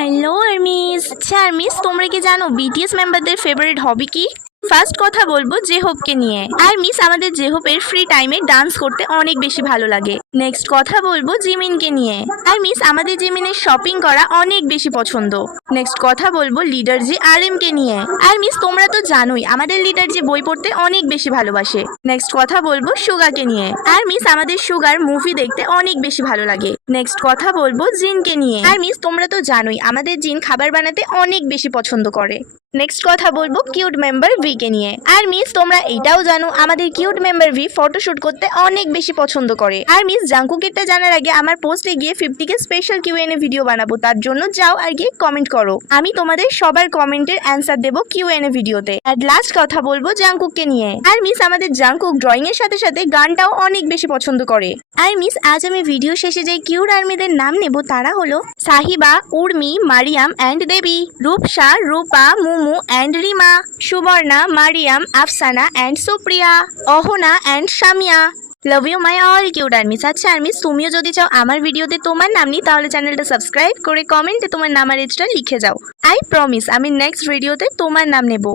Hello armies. আচ্ছা armies, তোমরা কি জানো বিটিএস মেম্বারদের ফেভারিট হবি কি? ফার্স্ট কথা বলবো জেহোপকে নিয়ে। আর মিস আমাদের জেহোপের ফ্রি টাইমে ডান্স করতে অনেক বেশি ভালো লাগে। নেক্সট কথা বলবো জিমিনকে নিয়ে। আর মিস আমাদের জিমিনের শপিং করা অনেক বেশি পছন্দ। নেক্সট কথা বলবো লিডার জি আরএমকে নিয়ে। আর মিস তোমরা তো জানোই আমাদের লিডার জি বই পড়তে অনেক বেশি ভালোবাসে। নেক্সট কথা বলবো সুগাকে নিয়ে। আর মিস আমাদের সুগার মুভি দেখতে অনেক বেশি ভালো লাগে। নেক্সট কথা বলবো জিনকে নিয়ে। আর মিস তোমরা তো জানোই আমাদের জিন খাবার বানাতে অনেক বেশি পছন্দ করে। নেক্সট কথা বলবো কিউট মেম্বার ভি কে নিয়ে। আর মিস তোমরা এটাও জানো আমাদের কিউট মেম্বার ভি ফটোশুট করতে অনেক বেশি পছন্দ করে। আর মিস জাঙ্কুকেরটা জানার আগে আমার পোস্টে গিয়ে 50 কে স্পেশাল কিউএনএ ভিডিও বানাবো, তার জন্য যাও আর গিয়ে কমেন্ট করো। আমি তোমাদের সবার কমেন্টের অ্যান্সার দেবো কিউএনএ ভিডিওতে। আর লাস্ট কথা বলবো জাঙ্কুককে নিয়ে। আর মিস আমাদের জাঙ্কুক ড্রয়িং এর সাথে সাথে গানটাও অনেক বেশি পছন্দ করে। আর মিস আজ আমি ভিডিও শেষে যে কিউট আর্মিদের নাম নেব তারা হলো Sahiba, Urmi, Mariam and Debi, Rupsa, Rupa, Mumu and Rima, Subarna, Mariam, Afsana and Supriya, Ahana and Samia. Love you my all cute armies. আচ্ছা আর্মিস, তুমিও যদি চাও আমার ভিডিওতে তোমার নাম নিই তাহলে চ্যানেলটা সাবস্ক্রাইব করে কমেন্টে তোমার নাম আর এজটা লিখে যাও। আই প্রমিস আমি নেক্সট ভিডিওতে তোমার নাম নেব।